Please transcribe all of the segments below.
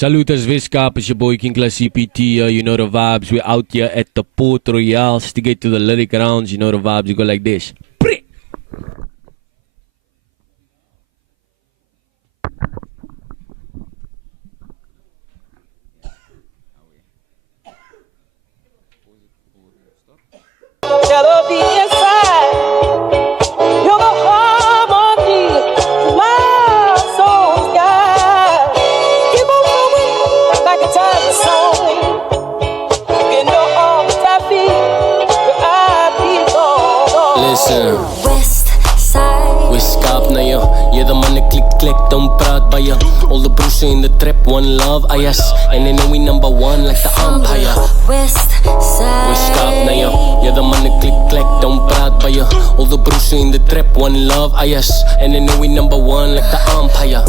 Salutas Weskaap, it's your boy KINGKLUTCHCPT. You know the vibes. We're out here at the Port Royale. Stigate to the lyric rounds. You know the vibes. You go like this. Melody inside, you're the harmony to my soul's guide. Keep on moving like a time song. In your arms I feel where I belong. Listen, Westside, Weskaap na yo. You're the man that click, don't praat by ya. All the broers in the trap, one love, ayas. And they know we number one like the umpire. Weskaap na yo. You're the man that click, don't praat by ya. All the broers in the trap, one love, ayas. And they know we number one like the umpire.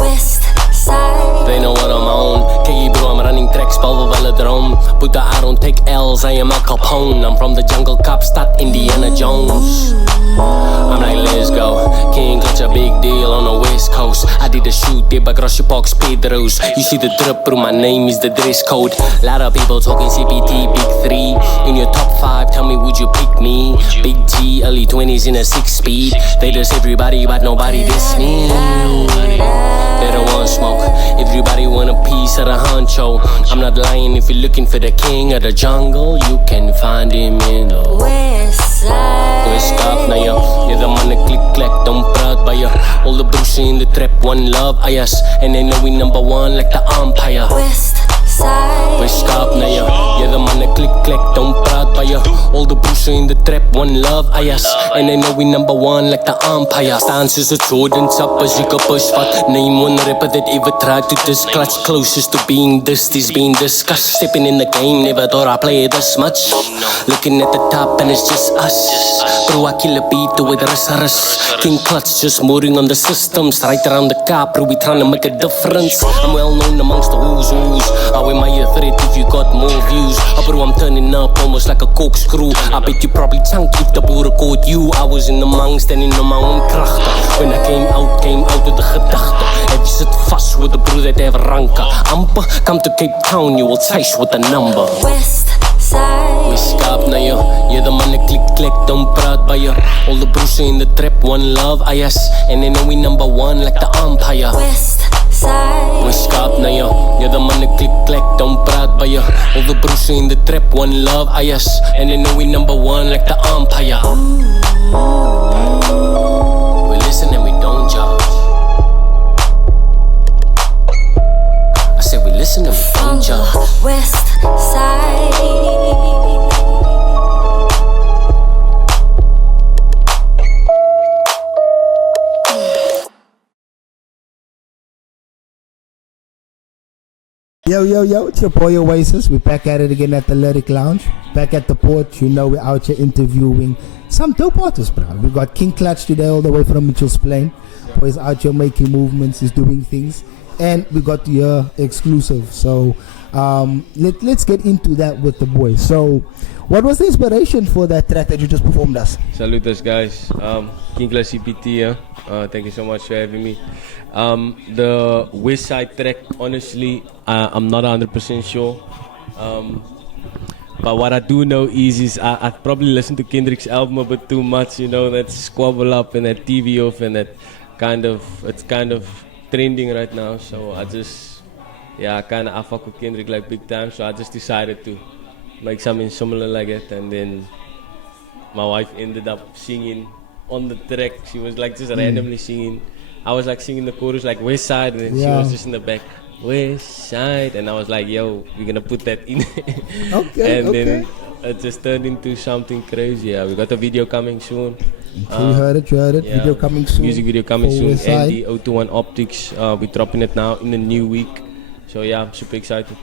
They know what I'm on. KG bro, I'm running tracks, behalve wel 'n droom. Put the I don't take L's, I am Al Capone. I'm from the jungle, Kaapstad, Indiana Jones. I'm like, let's go. KINGKLUTCH, a big deal on the West Coast. I did a shoot there by Grassy Park's Pedros. You see the drip, bro, my name is the dress code. Lot of people talking CPT, big 3. In your top 5, tell me, would you pick me? Big G, early 20s in a 6-speed. They diss everybody, but nobody diss me. They don't want smoke. Everybody want a piece of the honcho. I'm not lying. If you're looking for the king of the jungle, you can find him in the Westside. Weskaap na yo. You're the man that click, don't praat by ya. All the broers in the trap, one love, ayas. And they know we number one like the umpire. Weskaap na yo. You're the man that click, don't praat by ya. All the broers in the trap, one love, ayas. And they know we number one like the umpire. Staan soos 'n Jordan up as ek op 'n spot. Name one rapper that ever tried to diss clutch. Closest to being dissed is being discussed. Stepping in the game, never thought I play this much. Looking at the top and it's just us. Bro, I kill a beat with rush. KINGKLUTCH just moving on the systems. Right around the car, bro, we trying to make a difference. I'm well known amongst the who's. I wear my ear thread if you got more views. Oh, bro, I'm turning up almost like a corkscrew. I bet you probably chunk if the boer caught you. I was in the mang, standing on my own krachten. When I came out with the gedachte. If you sit vast with the bro that have ranka. Amper, come to Cape Town, you will chase with a number. Weskaap na yo. You're the man that click, don't praat by ya. All the broers in the trap, one love, ayas. And they know we number one like the umpire. Weskaap na yo. You're the man that click, don't praat by ya. All the broers in the trap, one love, ayas. And they know we number one like the umpire. We listen and we don't judge. I said we listen and we don't judge. Westside. Yo, it's your boy Oasis. We're back at it again at the Lyric Lounge. Back at the port, you know, we're out here interviewing some dope artists, bro. We got KINGKLUTCH today all the way from Mitchell's Plain. Boy's out here making movements, he's doing things. And we got the exclusive. So let's get into that with the boys. So what was the inspiration for that track that you just performed us? Salutas guys. KINGKLUTCHCPT. Thank you so much for having me. The Westside track, honestly, I'm not 100% sure. But what I do know is I probably listened to Kendrick's album a bit too much, you know, that squabble up and that TV off and that it's kind of trending right now. So I fuck with Kendrick like big time. So I just decided to make something similar like that. And then my wife ended up singing on the track. She was like just randomly singing. I was like singing the chorus like Westside, and then she was just in the back, Westside, and I was like, yo, we're gonna put that in. Then it just turned into something crazy. Yeah, we got a video coming soon. You heard it. Yeah, video coming soon. Music video coming soon. Westside. And the 021 Optics, we're dropping it now in the new week. So yeah, I'm super excited.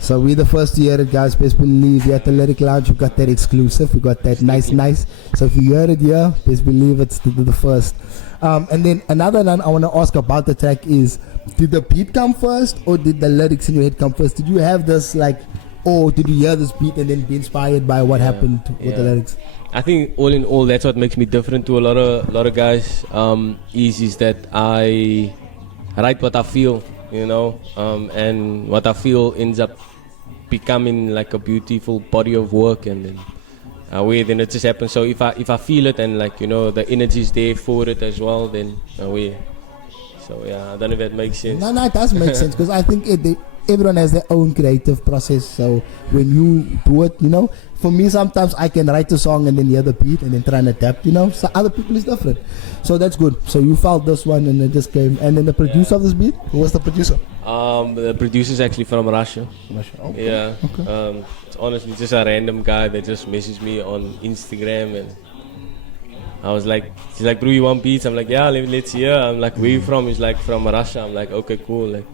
So we're the first to hear it, guys. Best believe you at the Lyric Lounge, we got that exclusive. We got that nice. So if you heard it here, best believe it's the first. And then another one I want to ask about the track is, did the beat come first or did the lyrics in your head come first? Did you have this or did you hear this beat and then be inspired by what happened with the lyrics? I think all in all, that's what makes me different to a lot of guys. Is that I write what I feel. you know, and what I feel ends up becoming like a beautiful body of work, and then then it just happens. So if I feel it and like, you know, the energy is there for it as well, then so yeah, I don't know if that makes sense. No, it does make sense, because I think everyone has their own creative process. So when you do it, you know, for me sometimes I can write a song and then hear the beat and then try and adapt, you know. So other people is different. So that's good. So you felt this one and it just came. And then the producer of this beat, who was the producer? The producer is actually from Russia. Okay. Yeah. Okay. It's honestly just a random guy that just messaged me on Instagram, and I was like, he's like, bro, you want beats? I'm like, yeah, let's hear. I'm like, where you from? He's like, from Russia. I'm like, okay, cool. Like,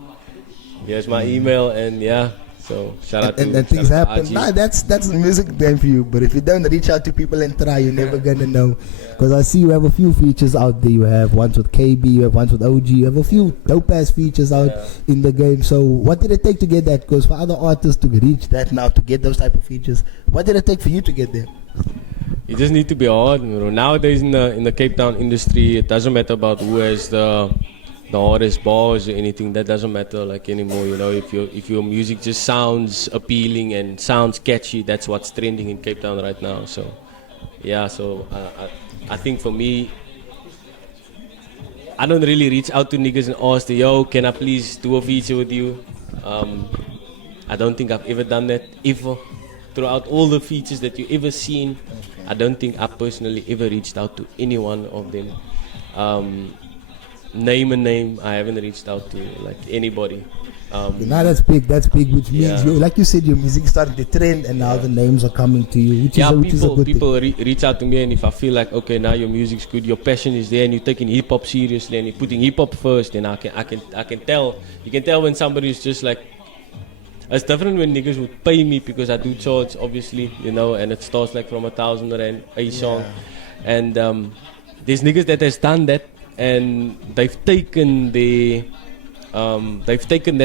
here's my email, and yeah. So shout out to and things happen. RG. Nah, that's the music game for you. But if you don't reach out to people and try, you're never gonna know. Because I see you have a few features out there. You have ones with KB, you have ones with OG, you have a few dope ass features out in the game. So what did it take to get that? Because for other artists to reach that now, to get those type of features, what did it take for you to get there? You just need to be hard. You know. Nowadays in the Cape Town industry, it doesn't matter about who has the hardest bars or anything. That doesn't matter like anymore. You know, if your music just sounds appealing and sounds catchy, that's what's trending in Cape Town right now. So yeah, so I think for me, I don't really reach out to niggas and ask, yo, can I please do a feature with you? I don't think I've ever done that, ever. Throughout all the features that you ever seen, I don't think I personally ever reached out to any one of them. Name a name, I haven't reached out to like anybody. Now that's big, which means, like you said, your music started to trend and now the names are coming to you, which is a good people reach out to me, and if I feel like, okay, now your music's good, your passion is there, and you're taking hip-hop seriously and you're putting hip-hop first, then I can tell. You can tell when somebody is just like, it's different when niggas would pay me because I do charge, obviously, you know, and it starts like from 1,000 Rand a song. And there's niggas that has done that, and they've taken that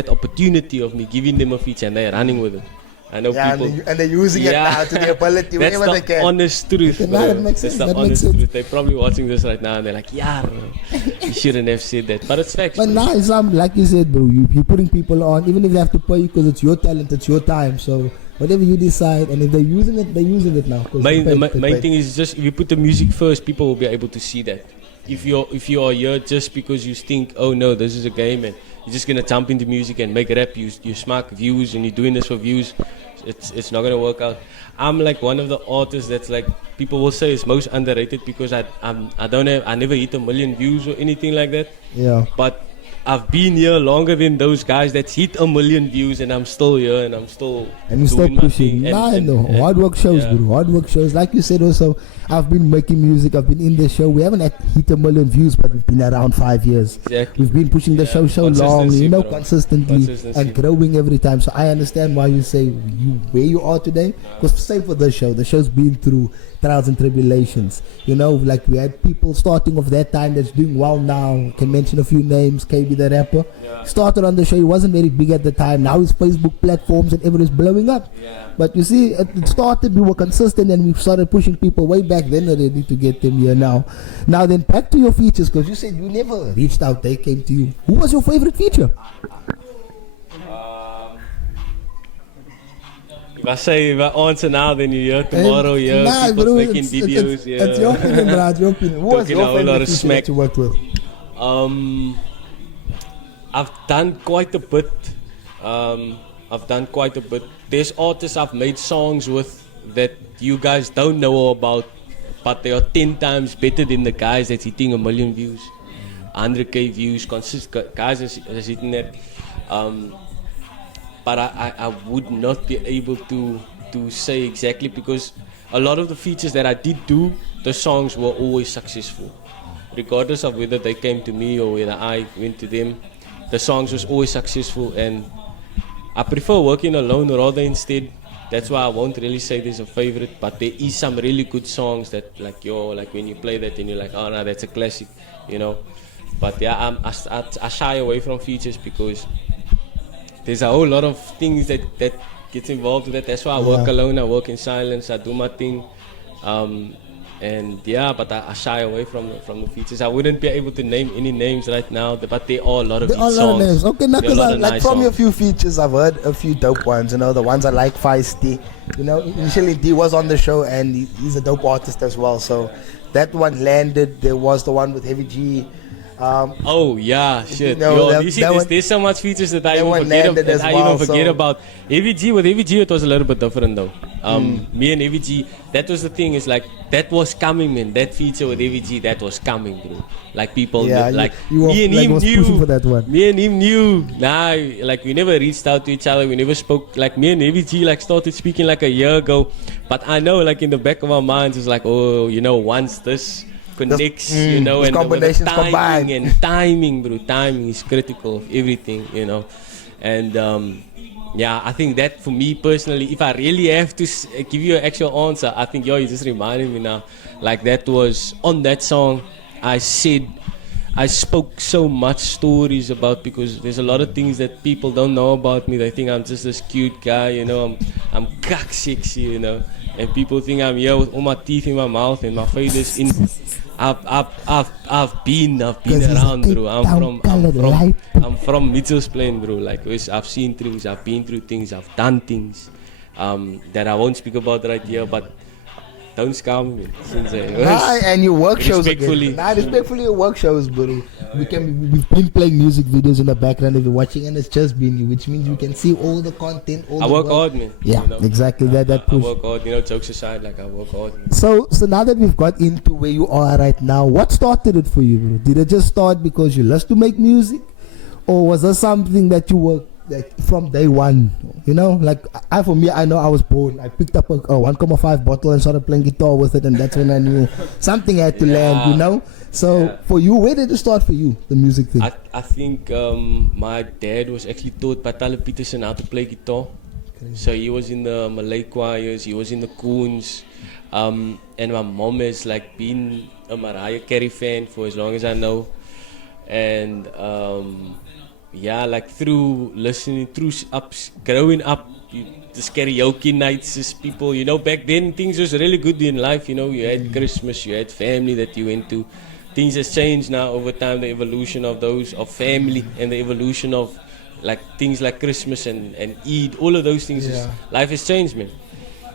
opportunity of me giving them a feature, and they're running with it. I know people, and they're using it now to their ability whenever they can. That's the honest truth. That makes sense. That's the honest truth. They're probably watching this right now and they're like, yeah, you shouldn't have said that. But it's facts. But now it's like you said, bro, you're putting people on, even if they have to pay you because it's your talent, it's your time. So whatever you decide, and if they're using it, they're using it now. Main thing is just, if you put the music first, people will be able to see that. If you are here just because you think, oh no, this is a game and you're just gonna jump into music and make rap, you smack views and you're doing this for views, it's not gonna work out. I'm like one of the artists that's like, people will say it's most underrated because I never hit 1 million views or anything like that. Yeah. But I've been here longer than those guys that hit 1 million views, and I'm still here and I'm still you're still pushing. Hard work shows, bro. Hard work shows. Like you said also, I've been making music, I've been in the show. We haven't hit 1 million views, but we've been around 5 years. Exactly. We've been pushing the show so long, you know, consistently and growing every time. So I understand why you say where you are today. Because same for the show. The show's been through trials and tribulations. You know, like we had people starting off that time that's doing well now. Can mention a few names. KB the rapper started on the show. He wasn't very big at the time. Now his Facebook platforms and everything's blowing up. But you see, it started, we were consistent and we started pushing people way back then already to get them here now. Now then, back to your features, because you said you never reached out, they came to you. Who was your favorite feature? If I answer now, then you hear tomorrow, people making videos. It's your opinion, bro. It's your opinion. Who was your favorite feature that you worked with? I've done quite a bit. There's artists I've made songs with that you guys don't know about, but they are 10 times better than the guys that's hitting 1 million views, 100k views, guys that's hitting that. But I would not be able to say exactly, because a lot of the features that I did do, the songs were always successful. Regardless of whether they came to me or whether I went to them, the songs was always successful, and I prefer working alone rather instead. That's why I won't really say there's a favorite, but there is some really good songs that like when you play that and you're like, oh no, that's a classic, you know. But yeah, I shy away from features because there's a whole lot of things that gets involved with that. That's why I work alone, I work in silence, I do my thing. And yeah, but I shy away from the features. I wouldn't be able to name any names right now, but there are a lot of There are a hit lot of songs. names. Okay, now There are a because lot of like nice from your songs. few features, I've heard a few dope ones. You know, the ones I like, Feisty. You know, initially D was on the show and he's a dope artist as well. So that one landed. There was the one with Heavy G. Oh yeah, shit. No, Yo, that- you see, that one- there's so much features that I that even one forget, landed as well, so- about. Heavy G, with Heavy G, it was a little bit different though. Me and Heavy G, that was the thing. Is like that was coming, man. That feature with Heavy G, that was coming, bro. Like people, Yeah, like you were, me and like, him was knew. pushing for that one. Me and him knew. Nah, like we never reached out to each other. We never spoke. Like me and Heavy G, like started speaking like a year ago. But I know, like in the back of our minds, it's like, oh, you know, once this connects, you know, those and with the combinations timing combined. and timing, bro. Timing is critical of everything, you know. And yeah, I think that for me personally, if I really have to give you an actual answer, I think, yo, you just reminded me now. Like that was on that song. I spoke so much stories about, because there's a lot of things that people don't know about me. They think I'm just this cute guy, you know. I'm cock sexy, you know. And people think I'm here with all my teeth in my mouth and my face is in. I've been around, bro. I'm from Mitchell's Plain, bro. Like I've seen things, I've been through things, I've done things that I won't speak about right here, but don't scam me. And your work shows Respectfully. again. Respectfully, your work shows, bro. We've been playing music videos in the background if you're watching, and it's just been you, which means you can see all the content. I work hard, man. Yeah, you know? exactly. That I push. work hard, you know, jokes aside, like I work hard. So now that we've got into where you are right now, what started it for you, bro? Did it just start because you loved to make music, or was there something that you worked like from day one? You know, like for me, I know I was born. I picked up a 1.5 bottle and started playing guitar with it, and that's when I knew something had to land. You know. So for you, where did it start for you, the music thing? I think my dad was actually taught by Tyler Peterson how to play guitar. So he was in the Malay choirs, he was in the Koons, and my mom has like been a Mariah Carey fan for as long as I know. And yeah, like through listening, growing up, this karaoke nights, as people, you know, back then things was really good in life. You know, you had Christmas, you had family that you went to. Things has changed now over time. The evolution of those of family and the evolution of like things like Christmas and Eid, all of those things. Life has changed, man.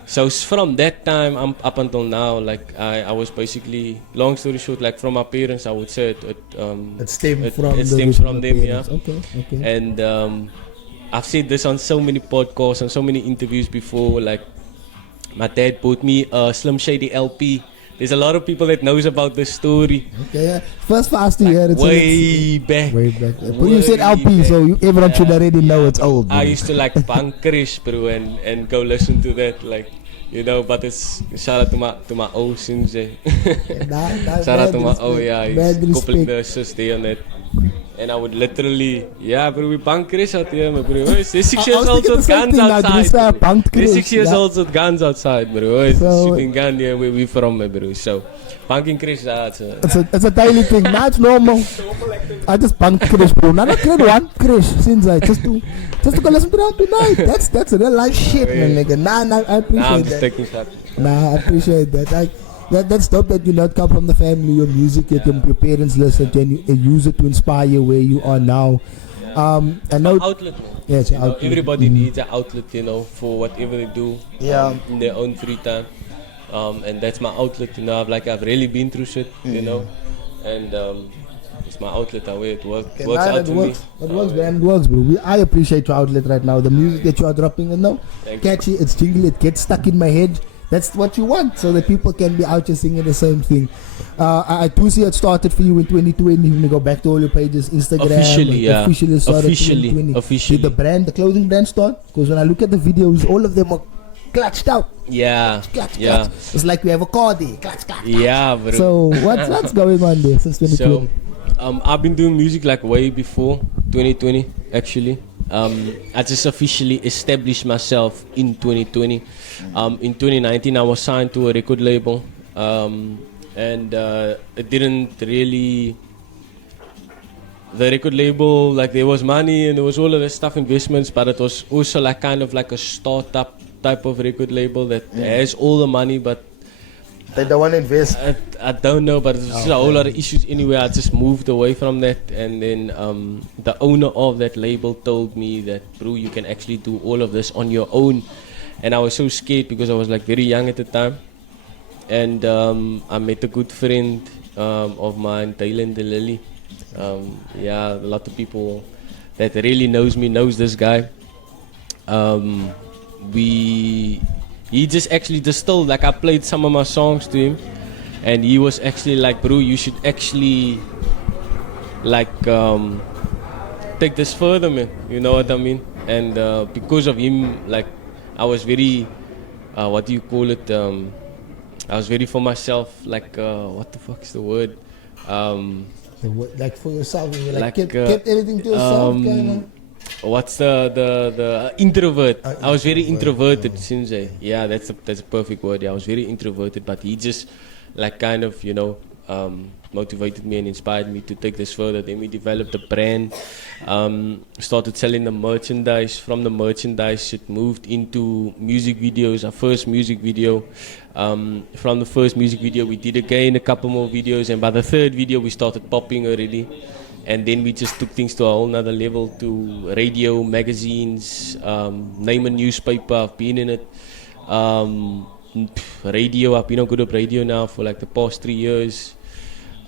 So from that time up until now, like I was basically, long story short, like from my parents, I would say It stems from them, yeah. Okay. And I've said this on so many podcasts and so many interviews before. Like my dad bought me a Slim Shady LP. There's a lot of people that knows about this story. Okay, yeah. First for us to hear it. Way back. But you said LP, so everyone should already know it's old. I used to like punk Chris, bro, and go listen to that, like, you know. But it's shout out to my old sins, eh. Shout out to my he's coupling the sis there on that. And I would literally, yeah, bro, we punk Chris out here, bro. They're 6 years old with guns outside. They're 6 years old with guns outside, bro. Shooting gun here where we from, bro. So, punking Chris, it's a daily thing. Nah, it's normal. I just punk Chris, bro. Not grade one, Chris. Since I just to go listen to that tonight. That's real life shit, man, nigga. Nah, I appreciate I'm just that. taking shots. Nah, I appreciate that. That's dope that you not come from the family, your music, your parents listen to, and you use it to inspire where you are now. I know outlet, man. Yeah, it's an outlet. Everybody needs an outlet, you know, for whatever they do in their own free time. And that's my outlet, you know. I've really been through shit, you know, and it's my outlet. The way it works, It works, bro. I appreciate your outlet right now. The music that you are dropping, you know, catchy, it's jingly, it gets stuck in my head. That's what you want, so that people can be out here singing the same thing. I do see it started for you in 2020. When you go back to all your pages, Instagram. Officially started 2020. Did the clothing brand start? Because when I look at the videos, all of them are clutched out. Yeah. Clutch. It's like we have a car there. Clutch. Yeah, bro. So what's going on there since 2020? So, I've been doing music like way before 2020, actually. I just officially established myself in 2020. In 2019, I was signed to a record label, and it didn't really. The record label, like, there was money and there was all of this stuff, investments, but it was also like kind of like a startup type of record label that has all the money, but They don't want to invest. I don't know, but there's a whole lot of issues anyway. I just moved away from that, and then the owner of that label told me that, bro, you can actually do all of this on your own. And I was so scared because I was like very young at the time. And I met a good friend of mine, Dylan de Lily. Yeah, a lot of people that really knows me knows this guy. He just actually distilled, like I played some of my songs to him, and he was actually like, bro, you should actually like take this further, man. You know what I mean? And because of him, like I was very, what do you call it? I was very for myself, like what the fuck is the word? Like for yourself, you like Like, kept everything to yourself, kind of. What's the introvert? I was very introverted since yeah, that's a perfect word. Yeah, I was very introverted, but he just like kind of, you know, motivated me and inspired me to take this further. Then we developed a brand, started selling the merchandise. From the merchandise, it moved into music videos. Our first music video. From the first music video, we did again a couple more videos, and by the third video, we started popping already. And then we just took things to a whole nother level, to radio, magazines, name a newspaper, I've been in it. Radio, I've been on Good Up Radio now for like the past 3 years.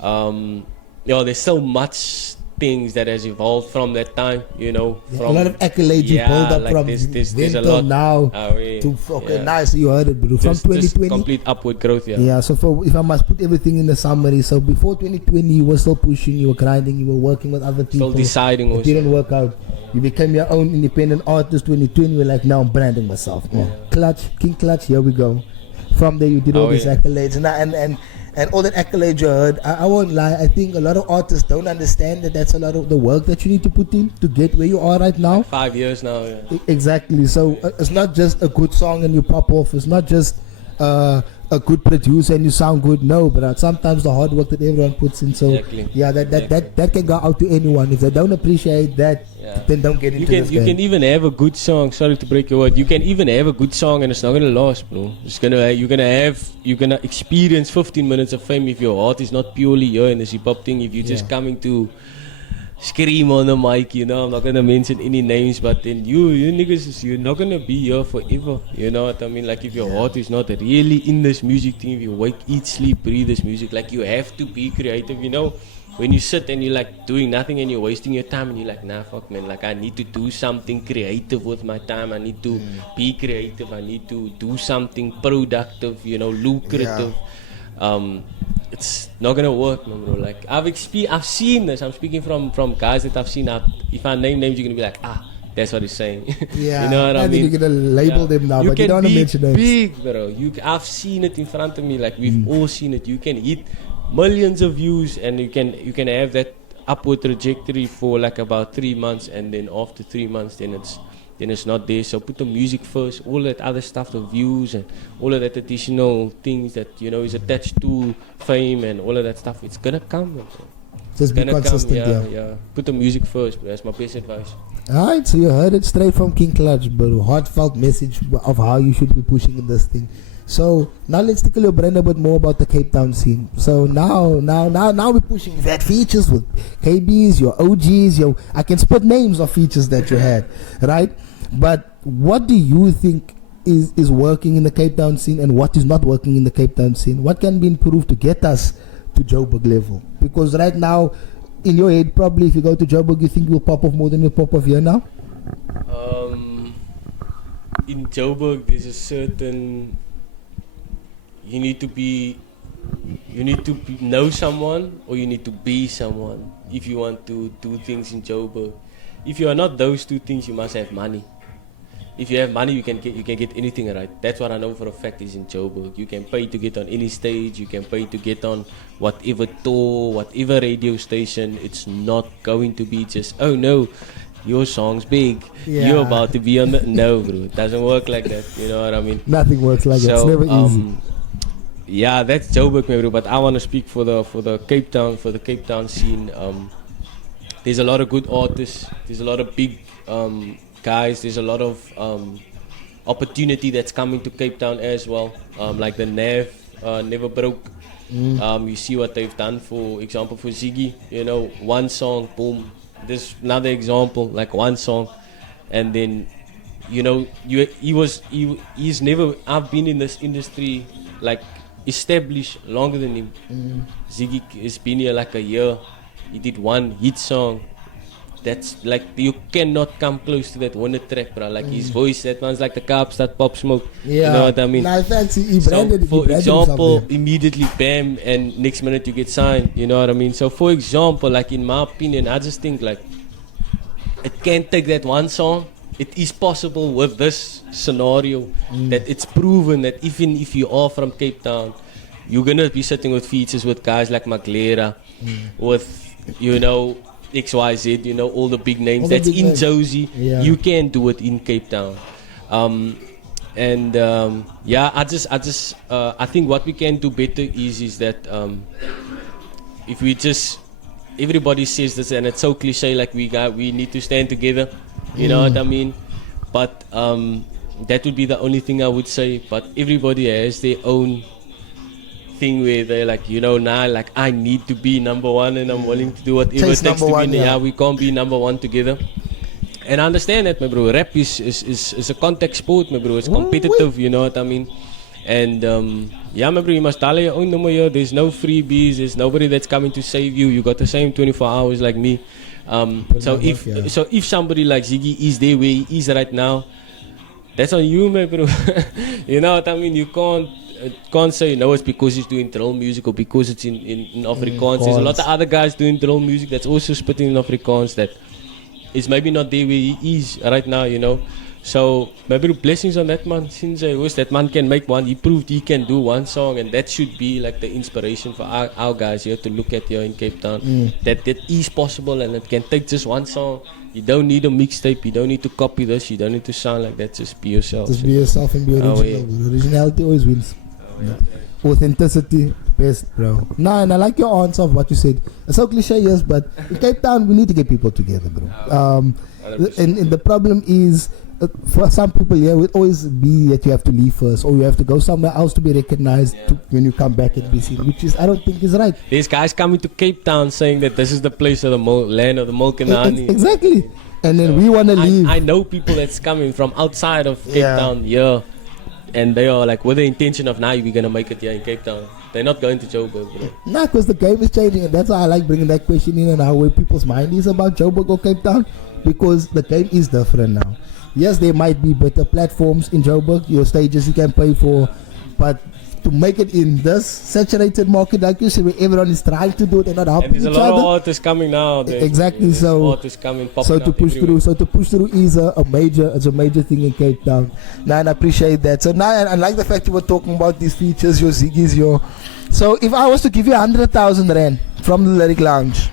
There's so much things that has evolved from that time, you know. A lot of accolades you pulled up like from there's then a till lot. now to yeah. nice, you heard it, bro. From Just 2020. complete upward growth, yeah. Yeah, so if I must put everything in the summary, so before 2020 you were still pushing, you were grinding, you were working with other people. Still deciding. It didn't work out. You became your own independent artist. 2020, you were like, now I'm branding myself. Clutch, King Clutch, here we go. From there you did all these accolades, and all that accolades you heard. I won't lie, I think a lot of artists don't understand that that's a lot of the work that you need to put in to get where you are right now. Like 5 years now, yeah. Exactly. So it's not just a good song and you pop off. It's not just a good producer and you sound good. No, but sometimes the hard work that everyone puts in. So yeah, that can go out to anyone. If they don't appreciate that, then don't get into this game. You can even have a good song. Sorry to break your word. You can even have a good song and it's not gonna last, bro. You're gonna experience 15 minutes of fame if your heart is not purely here in this hip hop thing. If you're just coming to scream on the mic, you know, I'm not gonna mention any names, but then you niggas, you're not gonna be here forever. You know what I mean? Like if your heart is not really in this music thing, if you wake, eat, sleep, breathe this music, like you have to be creative, you know. When you sit and you're like doing nothing and you're wasting your time and you're like, nah, fuck man, like I need to do something creative with my time. I need to be creative. I need to do something productive, you know, lucrative. It's not gonna work, man, bro. Like I've seen this. I'm speaking from guys that I've seen. If I name names, you're gonna be like, that's what he's saying. Yeah, you know what I mean? You're gonna label them now, but you don't want to mention names. Big, bro. I've seen it in front of me. Like we've all seen it. You can hit millions of views, and you can have that upward trajectory for like about 3 months, and then after 3 months, then it's not there. So put the music first. All that other stuff, the views and all of that additional things that you know is attached to fame and all of that stuff, it's gonna come. Bro. Just be consistent. Yeah. Put the music first, bro. That's my best advice. Alright, so you heard it straight from King Clutch, bro. Heartfelt message of how you should be pushing in this thing. So now let's take a little brain a bit more about the Cape Town scene. So now we're pushing. You've had features with KBs, your OGs, I can spit names of features that you had, right? But what do you think is working in the Cape Town scene and what is not working in the Cape Town scene? What can be improved to get us to Joburg level? Because right now, in your head, probably if you go to Joburg, you think you'll pop off more than you pop off here now? In Joburg, there's a certain... You need to know someone, or you need to be someone if you want to do things in Joburg. If you are not those two things, you must have money. If you have money, you can get anything right. That's what I know for a fact is in Joburg. You can pay to get on any stage. You can pay to get on whatever tour, whatever radio station. It's not going to be just, oh no, your song's big. Yeah. You're about to be on the... No, bro. It doesn't work like that. You know what I mean? Nothing works like that. It's never easy. Yeah, that's Joburg, bro. But I want to speak for the Cape Town scene. There's a lot of good artists. There's a lot of big guys. There's a lot of opportunity that's coming to Cape Town as well. Like the Nav Never Broke. You see what they've done, for example, for Ziggy. You know, one song, boom. This another example, like one song, and then, you know, he's never. I've been in this industry like established longer than him. Ziggy has been here like a year. He did one hit song. That's like, you cannot come close to that winner track, bro. Like his voice, that one's like the Kaap that Pop Smoke. Yeah. You know what I mean? Nah, fancy. He branded, so, for example, there. immediately bam, and next minute you get signed. You know what I mean? So, for example, like in my opinion, I just think like it can't take that one song. It is possible with this scenario that it's proven that even if you are from Cape Town, you're gonna be sitting with features with guys like Maglera, with, you know, XYZ, you know, all the big names that's big in names. Josie. Yeah. You can do it in Cape Town. Yeah, I think what we can do better is that if we just, everybody says this and it's so cliche, like we need to stand together, you know what I mean? But that would be the only thing I would say. But everybody has their own thing where they're like, you know, now like I need to be number one and I'm willing to do whatever Chase it takes to number be. one, yeah. We can't be number one together. And I understand that, my bro. Rap is a contact sport, my bro. It's competitive, you know what I mean? And yeah, my bro, you must dial your own number here. There's no freebies. There's nobody that's coming to save you. You got the same 24 hours like me. So if somebody like Ziggy is there where he is right now, that's on you, my bro. You know what I mean? You can't say, no, it's because he's doing drill music or because it's in Afrikaans. There's a lot of other guys doing drill music that's also spitting in Afrikaans that is maybe not there where he is right now, you know. So maybe blessings on that man. Since that man can make one, he proved he can do one song, and that should be like the inspiration for our guys here to look at here in Cape Town. That is possible, and it can take just one song. You don't need a mixtape. You don't need to copy this. You don't need to sound like that. Just be yourself. Just be yourself and be original. yeah. Originality always wins. Yeah. Authenticity, best, bro. Nah, and I like your answer of what you said. It's so cliche, yes, but in Cape Town, we need to get people together, bro. And the problem is, for some people, yeah, it will always be that you have to leave first, or you have to go somewhere else to be recognized when you come back and be seen, which is, I don't think is right. There's guys coming to Cape Town saying that this is the place of the land of the milk and honey. Exactly. And then we want to leave. I know people that's coming from outside of Cape Town here, and they are like with the intention of, now we're going to make it here in Cape Town. They're not going to Joburg, bro. Nah, because the game is changing, and that's why I like bringing that question in and how where people's mind is about Joburg or Cape Town, because the game is different now. Yes, there might be better platforms in Joburg, your stages you can pay for, but to make it in this saturated market, like you said, where everyone is trying to do it and not helping each other. And there's a lot of artists coming now. Exactly, so to push through is a major thing in Cape Town. Now, and I appreciate that. So now, I like the fact you were talking about these features, your Ziggies, So if I was to give you 100,000 rand from the Lyric Lounge,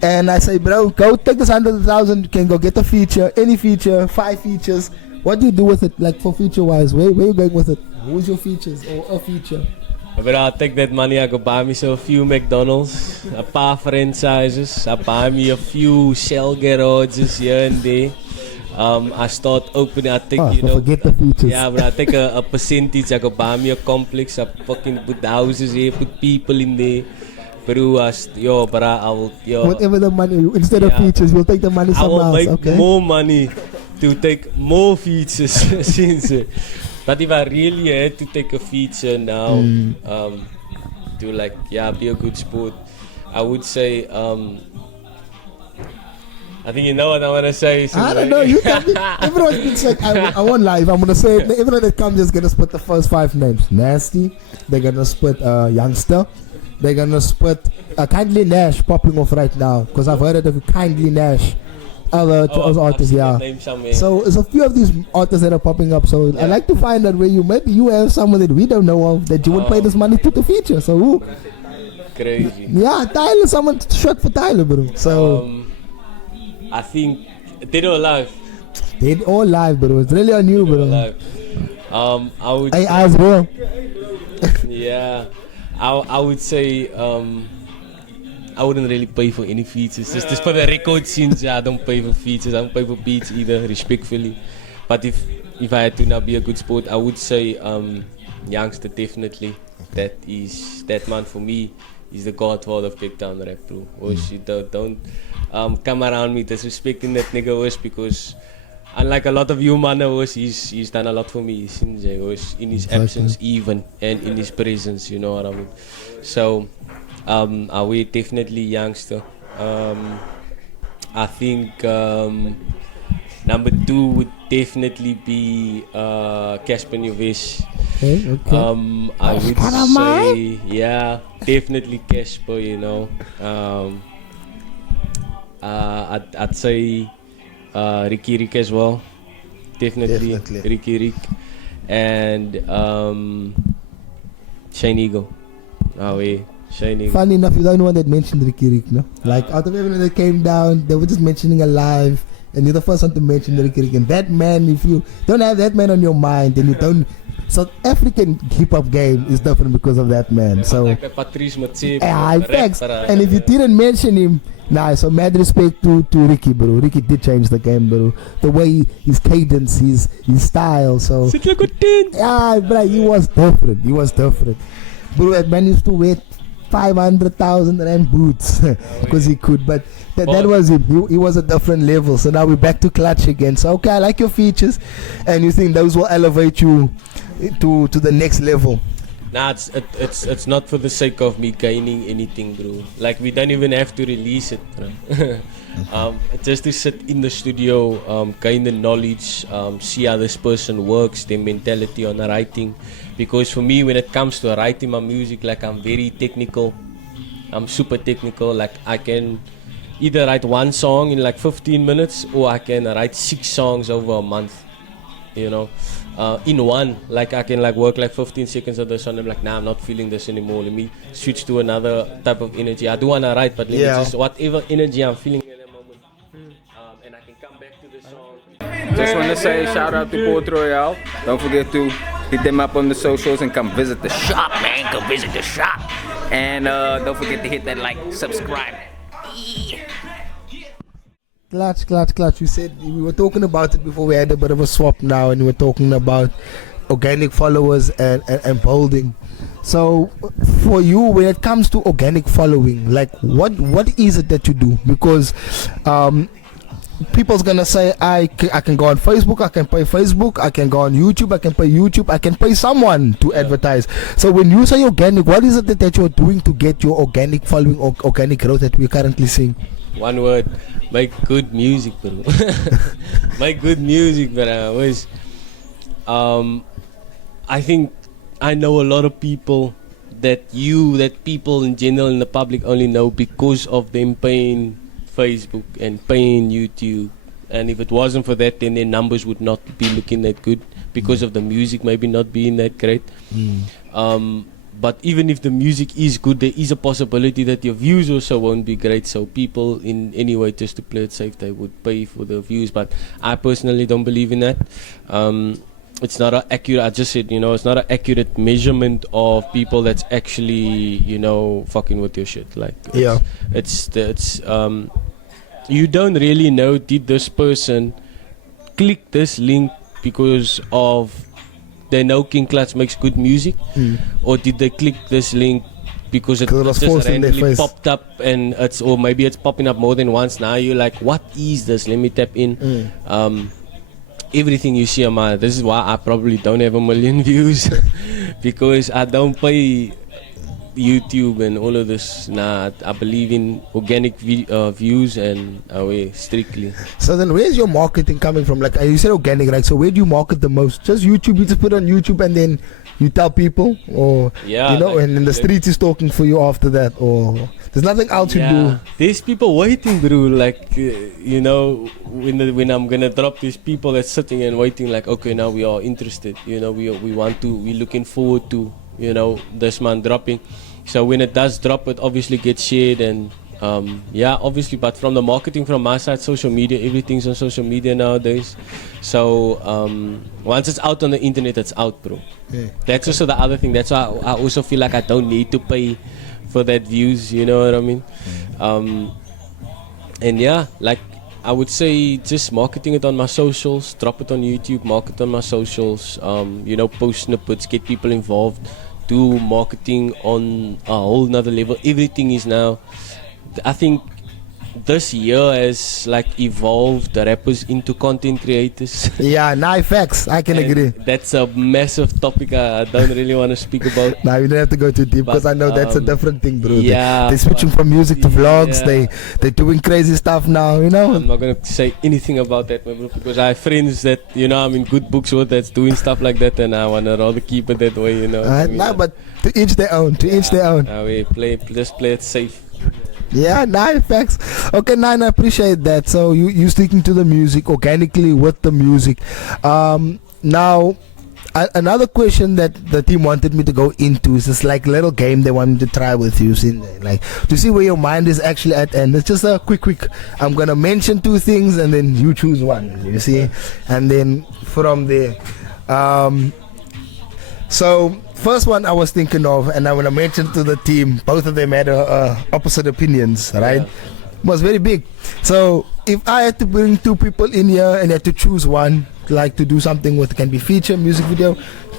and I say, bro, go take this 100,000, you can go get a feature, any feature, 5 features. What do you do with it, like for feature wise? Where you going with it? Who's your features or a feature? But I'll take that money, I go buy me a few McDonald's, a paar franchises, I buy me a few Shell garages here and there. I start opening, I take, forget the features. Yeah, but I take a percentage, I go buy me a complex, I fucking put houses here, put people in there. Bro, whatever the money, instead of features, you'll take the money somewhere else. I will make more money to take more features. But if I really had to take a feature now, to like, be a good sport, I would say, I think you know what I want to say. So I don't know, you tell me. Everyone's been saying, I won't lie, if I'm going to say it, everyone that comes is going to split the first 5 names. Nasty, they're going to split Youngster. They're gonna split Kindly Nash popping off right now, because I've heard of Kindly Nash, other artists, So there's a few of these artists that are popping up. So I like to find out where maybe you have someone that we don't know of that you would pay this money to feature. So crazy. Yeah, Tyler, someone shot for Tyler, bro. So I think Dead or Alive. Dead or Alive, bro. It's really on you, bro. I would. As well. Yeah. I would say I wouldn't really pay for any features. Just for the record, since I don't pay for features, I don't pay for beats either, respectfully. But if I had to now be a good sport, I would say Youngster definitely. that man for me is the godfather of Cape Town rap, bro. You don't come around me disrespecting that nigga, because unlike a lot of you man, he's done a lot for me since in his absence even, and in his presence, you know what I mean. So are we definitely youngster. I think number 2 would definitely be Casper Nyovest. Okay. I would say, yeah, definitely Casper, you know. I'd say Ricky Rick as well. Definitely. Ricky Rick. And Shine Eagle. Shine Eagle. Funny enough, you're the only one that mentioned Ricky Rick, no? Like, out of everyone that came down, they were just mentioning Alive, and you're the first one to mention Ricky Rick. And that man, if you don't have that man on your mind, then you don't. South African hip-hop game is different because of that man. So, Patrice Matse, thanks. And if you didn't mention him, nah, so mad respect to Ricky, bro. Ricky did change the game, bro. The way his cadence, his style. So, yeah, bro, he was different. Bro, that man used to wear 500,000 rand boots because he could, but that was him. He was a different level. So now we're back to Clutch again. So okay, I like your features, and you think those will elevate you to the next level? Nah, it's not for the sake of me gaining anything, bro. Like, we don't even have to release it, bro. Just to sit in the studio, gain the knowledge, see how this person works, their mentality on the writing. Because for me, when it comes to writing my music, like, I'm very technical. I'm super technical. Like, I can either write one song in like 15 minutes, or I can write 6 songs over a month, you know. In one, like, I can like work like 15 seconds of the song. I'm like, nah, I'm not feeling this anymore. Let me switch to another type of energy. I do wanna write, but let me just whatever energy I'm feeling in that moment, and I can come back to the song. Just want to say shout out to Port Royale. Don't forget to hit them up on the socials and come visit the shop, man. Come visit the shop, and don't forget to hit that like, subscribe. Clutch. You said we were talking about it before we had a bit of a swap now, and we were talking about organic followers and building. So for you, when it comes to organic following, like what is it that you do? Because people's gonna say I can go on Facebook, I can pay Facebook, I can go on YouTube, I can pay YouTube, I can pay someone to advertise. So when you say organic, what is it that you're doing to get your organic following or organic growth that we're currently seeing? One word: make good music, bro. Make good music, bro. I think I know a lot of people that people in general in the public only know because of them paying Facebook and paying YouTube. And if it wasn't for that, then their numbers would not be looking that good because of the music maybe not being that great. But even if the music is good, there is a possibility that your views also won't be great. So people, in any way, just to play it safe, they would pay for the views. But I personally don't believe in that. It's not an accurate, I just said, it's not an accurate measurement of people that's actually, fucking with your shit. Like, you don't really know, did this person click this link because of they know King Clutch makes good music, or did they click this link because it just randomly popped up, and or maybe it's popping up more than once. Now you're like, what is this? Let me tap in. Everything you see on this is why I probably don't have 1 million views because I don't pay YouTube and all of this. Nah, I believe in organic views and strictly. So then where's your marketing coming from? Like you said organic, right? So where do you market the most? Just YouTube? You just put on YouTube and then you tell people, or and then the streets is talking for you after that, or there's nothing else you do? There's people waiting, bro. Like when I'm gonna drop, these people that's sitting and waiting. Like, okay, now we are interested. We're looking forward to this man dropping. So when it does drop, it obviously gets shared, and obviously, but from the marketing from my side, social media, everything's on social media nowadays. So once it's out on the internet, it's out, bro. That's also the other thing. That's why I also feel like I don't need to pay for that views, you know what I mean? And like I would say just marketing it on my socials, drop it on YouTube, market on my socials, post snippets, get people involved, do marketing on a whole nother level. Everything is now, I think this year has like evolved the rappers into content creators. Yeah, nah, facts. I can agree. That's a massive topic I don't really want to speak about. Nah, you don't have to go too deep because I know that's a different thing, bro. Yeah, they're switching from music to vlogs. Yeah. They're doing crazy stuff now, you know. I'm not gonna say anything about that, my bro, because I have friends that, you know, I'm in good books with that's doing stuff like that, and I wanna rather keep it that way, you know. Nah, but to each their own. To each their own. We just play it safe. Yeah, nice, facts. Okay, Nine, I appreciate that. So you sticking to the music organically with the music. Now, another question that the team wanted me to go into is this like little game they wanted to try with you, like to see where your mind is actually at. And it's just a quick. I'm gonna mention two things and then you choose one. You see, and then from there. So first one I was thinking of, and I want to mention to the team, both of them had opposite opinions, right? Yeah. Was very big. So if I had to bring two people in here and had to choose one, like to do something with, it can be feature, music video,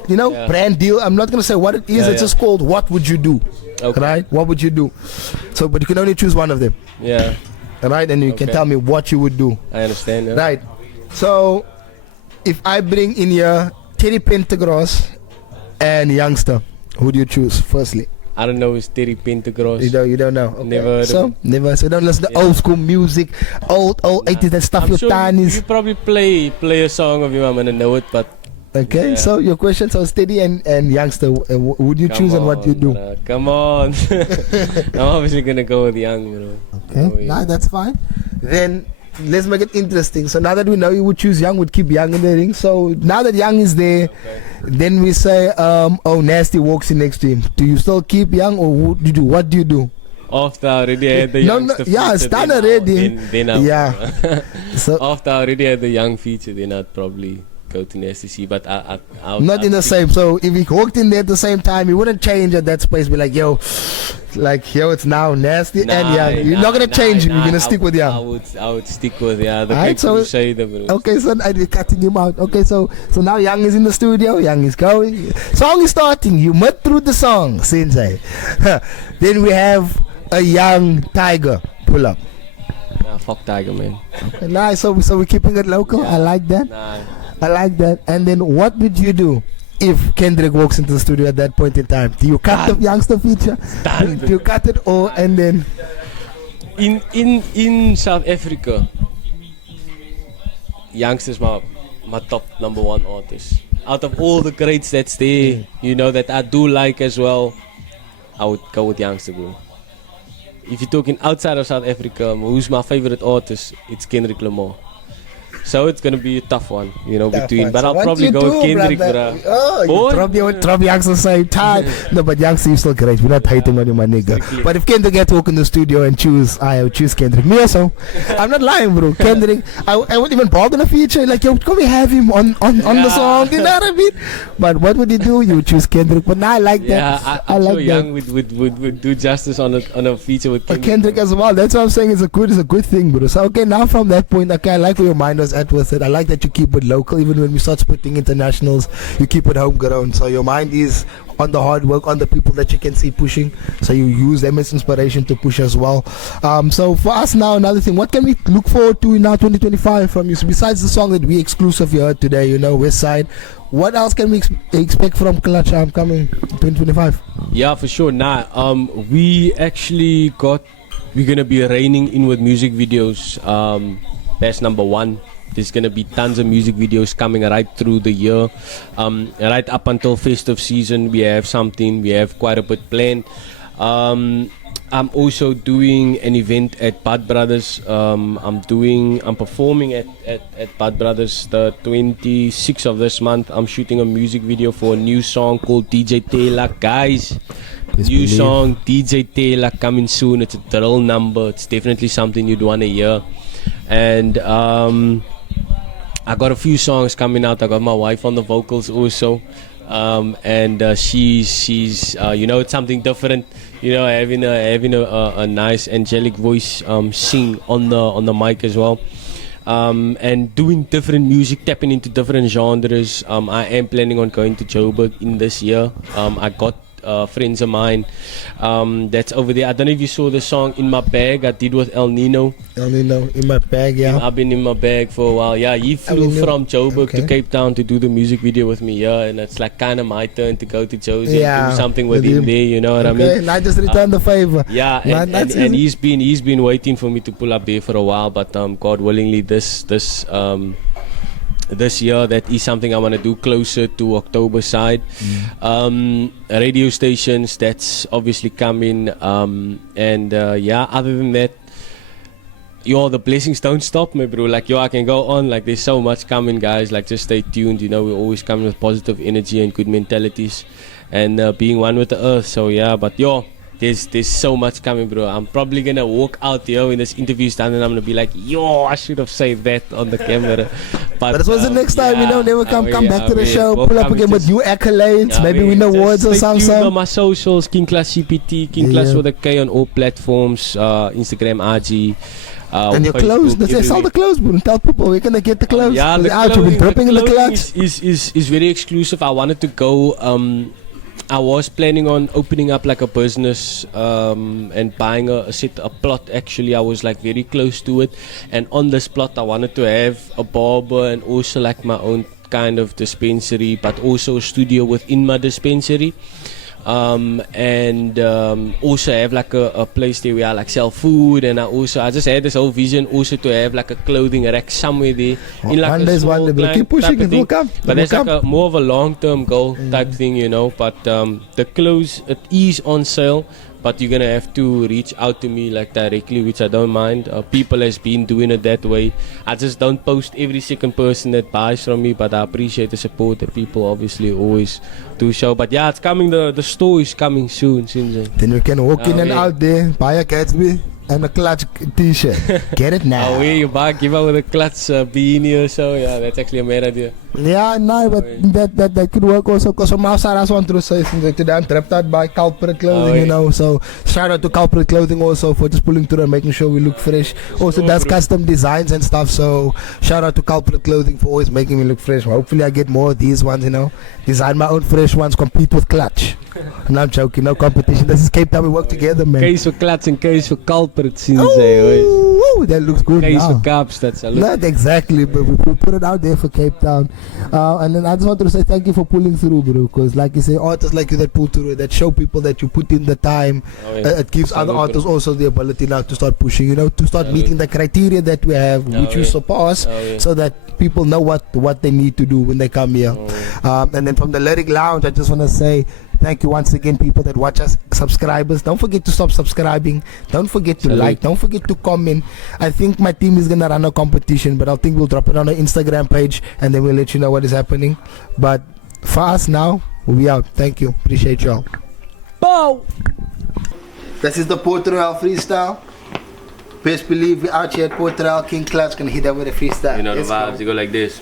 you know, brand deal. I'm not gonna say what it is. It's just called What Would You Do, right? What would you do? So, but you can only choose one of them. Yeah. Right, and you can tell me what you would do. I understand. Yeah. Right. So if I bring in here Teddy Pendergrass and Youngster, who do you choose firstly? I don't know, it's Teddy Pendergrass. You don't know. Okay. Never. So don't listen to old school music, old 80s, that stuff. Your sure tinies. You probably play a song of you. I'm gonna know it, but. Okay. Yeah. So your question, so Teddy and Youngster, would you choose and what you do? Come on. I'm obviously gonna go with Young. You know. Okay. Nah, that's fine. Then let's make it interesting. So now that we know you would choose Young, would keep Young in the ring. So now that Young is there, then we say, Nasty walks in next to him. Do you still keep Young, or what do you do? What do you do? After I already had the youngster feature, it's done already. Then so after I already had the Young feature, then I'd probably go to Nasty C, but I'll not in the same. So if he walked in there at the same time, he wouldn't change at that space. Be like, yo, it's now Nasty and Young. You're not gonna change him. You're gonna stick with Young. I would stick with the right, so, okay, so I'm cutting him out. Okay, so now Young is in the studio. Young is going. Song is starting. You met through the song, Sensei. Then we have a Young Tiger pull up. Nah, fuck Tiger, man. Okay, nice. So we're keeping it local. Yeah. I like that. I like that. And then what would you do if Kendrick walks into the studio at that point in time? Do you cut the Youngster feature? Do you cut it, or and then in South Africa, Youngster's my top number one artist. Out of all the greats that's there, you know, that I do like as well, I would go with Youngster, bro. If you're talking outside of South Africa, who's my favorite artist? It's Kendrick Lamar. So it's gonna be a tough one, you know, between. But I'll probably go with Kendrick, bro. Oh, you drop Youngster at the same time. No, but Youngster is still great. We're not hating on you, my nigga. Exactly. But if Kendrick gets to walk in the studio and I would choose Kendrick. Me also. I'm not lying, bro. Kendrick, I wouldn't even bother the feature. Like, yo, can we have him on the song? You know what I mean? But what would you do? You would choose Kendrick. But now I like that. Yeah, I'm like sure Young would do justice on a feature with Kendrick as well. That's what I'm saying. It's a good thing, bro. So okay, now from that point, okay, I like where your mind was at with it. I like that you keep it local. Even when we start splitting internationals, you keep it homegrown. So your mind is on the hard work, on the people that you can see pushing. So you use them as inspiration to push as well. So for us now, another thing, what can we look forward to in now 2025 from you? So besides the song that we exclusively heard today, you know, Westside, what else can we expect from Clutch coming 2025? Yeah, for sure. We're gonna be raining in with music videos. That's number one. There's gonna be tons of music videos coming right through the year. Right up until festive season, we have quite a bit planned. I'm also doing an event at Bud Brothers. I'm performing at Bud Brothers the 26th of this month. I'm shooting a music video for a new song called DJ Taylor. Guys, new song, DJ Taylor, coming soon. It's a drill number. It's definitely something you'd want to hear. And I got a few songs coming out. I got my wife on the vocals also. And she's you know, it's something different, you know, having a nice angelic voice, sing on the mic as well, and doing different music, tapping into different genres. I am planning on going to Joburg in this year. I got friends of mine that's over there. I don't know if you saw the song In My Bag I did with El Nino. El Nino, In My Bag, yeah. I've been in my bag for a while. Yeah, he flew from Joburg to Cape Town to do the music video with me. Yeah, and it's like kind of my turn to go to Josie and do something with him there. You know what I mean? And I just returned the favor. Yeah, and he's been waiting for me to pull up there for a while, but God willingly, this year that is something I want to do closer to October side. Radio stations that's obviously coming, and yeah, other than that, the blessings don't stop me, bro. Like, I can go on. Like, there's so much coming, guys. Like, just stay tuned. You know, we're always coming with positive energy and good mentalities, and being one with the earth. So yeah, but there's so much coming, bro. I'm probably gonna walk out here when this interview's done, and I'm gonna be like, I should have said that on the camera. But it was the next time, never come back to the show, pull up again with new accolades, maybe win awards or something. Stay tuned on my socials, KINGKLUTCHCPT, KINGKLUTCH with a K on all platforms, Instagram, IG. And your clothes, they sell the clothes, bro. Tell people where can they get the clothes? Yeah, you've been dripping in the clutch. Is very exclusive. I wanted to go. I was planning on opening up like a business and buying a plot. Actually, I was like very close to it, and on this plot, I wanted to have a barber and also like my own kind of dispensary, but also a studio within my dispensary. And also have like a place there where I like sell food, and I just had this whole vision also to have like a clothing rack somewhere there in like one day's one day, keep pushing it, will come. But that's like a more of a long-term goal type thing, but the clothes, it is on sale, but you're gonna have to reach out to me like directly, which I don't mind. People has been doing it that way. I just don't post every second person that buys from me, but I appreciate the support that people obviously always do show. But yeah, it's coming. The store is coming soon. Then we can walk in and out there, buy a Gatsby and a Clutch t-shirt. Get it now. You buy, give out with a Clutch beanie or so. Yeah, that's actually a mad idea. Yeah, no, but that could work also. Because from outside, I want to say today I'm trapped out by Culprit Clothing, So shout out to Culprit Clothing also for just pulling through and making sure we look fresh. Also does custom designs and stuff. So shout out to Culprit Clothing for always making me look fresh. Hopefully I get more of these ones, Design my own fresh ones, compete with Clutch. I'm not joking, no competition. This is Cape Town, we work together, man. Case for Clutch and case for Culprit, that looks good. Case for Caps, that's a look. Not exactly, but we put it out there for Cape Town. And then I just wanted to say thank you for pulling through, bro. Because like you say, artists like you that pull through, that show people that you put in the time. It gives other artists also the ability now to start pushing, to start meeting the criteria that we have, which you surpass, so that people know what they need to do when they come here. And then from the Lyric Lounge, I just want to say thank you once again, people that watch us, subscribers. Don't forget to stop subscribing. Don't forget to like. Don't forget to comment. I think my team is gonna run a competition, but I think we'll drop it on our Instagram page, and then we'll let you know what is happening. But for us now, we out. Thank you. Appreciate y'all. Bow. This is the Port Royal freestyle. Best believe we out here at Port Royal. King Clutch can hit that with a freestyle. You know the vibes. You go like this.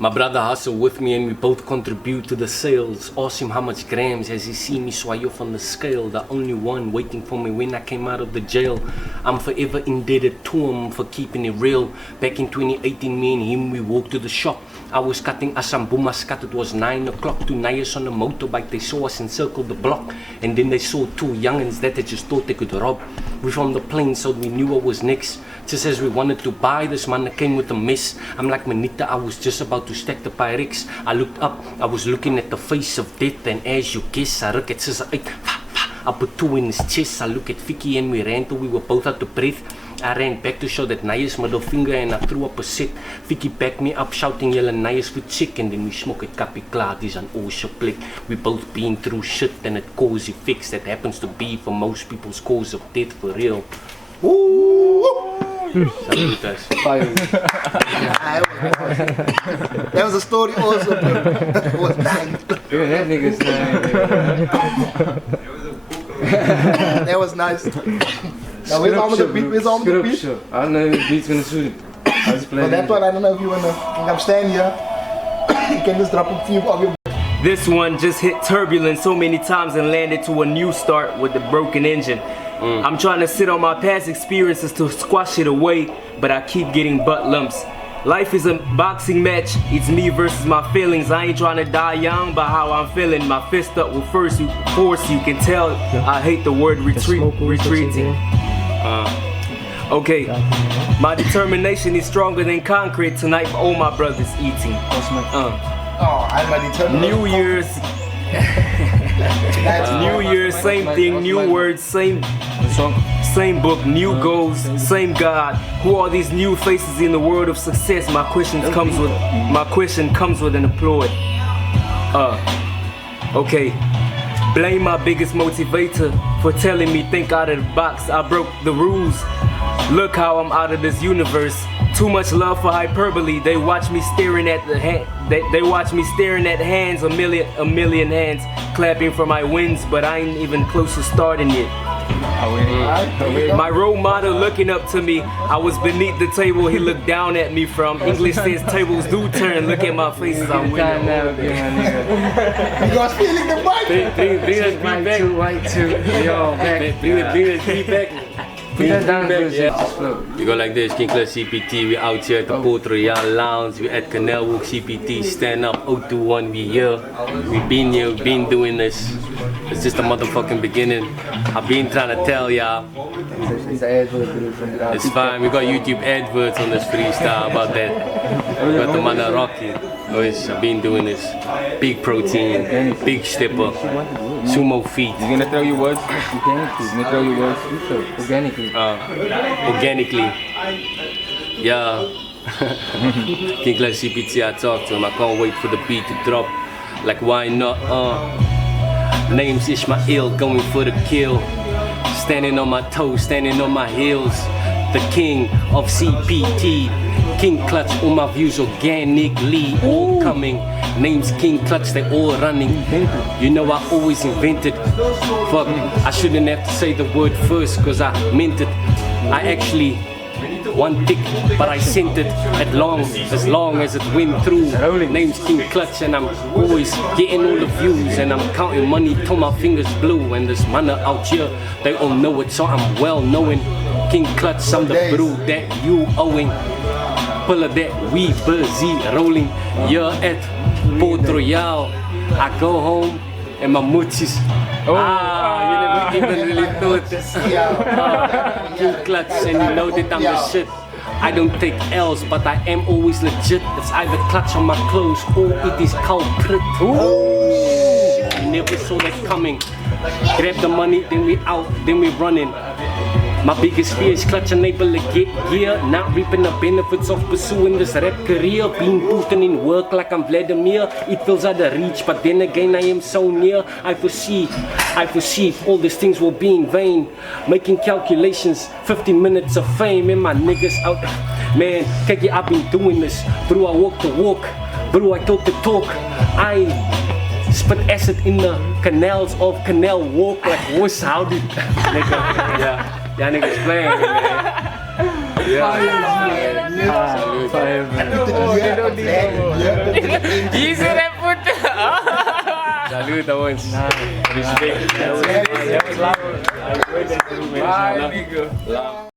My brother hustle with me and we both contribute to the sales. Ask him how much grams has he seen me sway off on the scale. The only one waiting for me when I came out of the jail. I'm forever indebted to him for keeping it real. Back in 2018, me and him, we walked to the shop. I was cutting Asambumaskat, it was 9 o'clock. Two nayas on a motorbike, they saw us and circled the block. And then they saw two youngins that they just thought they could rob. We from the plains, so we knew what was next. Just as we wanted to buy, this man came with a mess. I'm like Manita, I was just about to stack the Pyrex. I looked up, I was looking at the face of death, and as you guess, I look at Scissor 8. I put two in his chest, I look at Vicky and we ran till we were both out of breath. I ran back to show that Naya's middle finger and I threw up a set. Vicky backed me up shouting yellow Naya's for check, and then we smoke at Kapi Kladies and Osho Plek. We both been through shit and it cause effects that happens to be for most people's cause of death for real. Salutas. That was a story also, bro. It was nice. That nigga's nice. That was nice. Now where's all the beat? Where's all the beat? I don't know if the beat's gonna shoot it. I just play. But that's what I don't know if you wanna. I'm standing here. You can just drop a few of your. This one just hit turbulence so many times and landed to a new start with the broken engine. I'm trying to sit on my past experiences to squash it away, but I keep getting butt lumps. Life is a boxing match. It's me versus my feelings. I ain't trying to die young, but how I'm feeling. My fist up will force you. Can tell I hate the word retreating. Okay, my determination is stronger than concrete tonight for all my brothers eating. New Year's, New Year's, same thing, new words, same book, new goals, same God. Who are these new faces in the world of success? My question comes with an applause. Okay. Blame my biggest motivator for telling me think out of the box. I broke the rules. Look how I'm out of this universe. Too much love for hyperbole. They watch me staring at the they watch me staring at hands, a million hands clapping for my wins, but I ain't even close to starting yet. My role model looking up to me. I was beneath the table, he looked down at me from. English says tables do turn. Look at my faces, I'm winning. You guys feeling the mic? Bring that White two, yo, back. Bring that beat back. Put that down, We go like this, KINGKLUTCHCPT, we out here at the Port Royal Lounge, we at Canal Walk CPT, stand up, 021, we here. We been here, we been doing this. It's just the motherfucking beginning. I've been trying to tell y'all. It's fine, we got YouTube adverts on this freestyle about that. We got the man Rocky. I've been doing this. Big protein, big stepper, sumo feet. You gonna throw your words? Organically. Organically. Yeah. KINGKLUTCHCPT, I talk to him. I can't wait for the beat to drop. Like why not? Name's Ishmael, going for the kill. Standing on my toes, standing on my heels. The king of CPT. KINGKLUTCH, all my views organically. All coming. Name's KINGKLUTCH, they all running. You know I always invented. Fuck, I shouldn't have to say the word first, cause I meant it. I actually one tick, but I sent it as long as it went through. Name's KINGKLUTCH and I'm always getting all the views, and I'm counting money till my fingers blue. And this man out here, they all know it, so I'm well knowing. KINGKLUTCH, I'm the brew that you owing. Pull of that, we busy rolling. You're at Port Royal. I go home and my moochies. You never even really thought this. KINGKLUTCH, and you know that I'm the shit. I don't take L's, but I am always legit. It's either clutch on my clothes or it is culprit. I never saw that coming. Grab the money, then we out, then we running. My biggest fear is clutch unable to get gear. Not reaping the benefits of pursuing this rap career. Being putting in work like I'm Vladimir. It feels out of reach, but then again I am so near. I foresee all these things will be in vain. Making calculations, 15 minutes of fame, and my niggas out. Man, Keke, I've been doing this. Bro, I walk the walk. Bro, I talk the talk. I spit acid in the canals of Canal Walk like what's how did nigga, yeah. Y'all niggas playing me, man. Yeah. You see that foot? Salute once. Respect. Bye, nigga.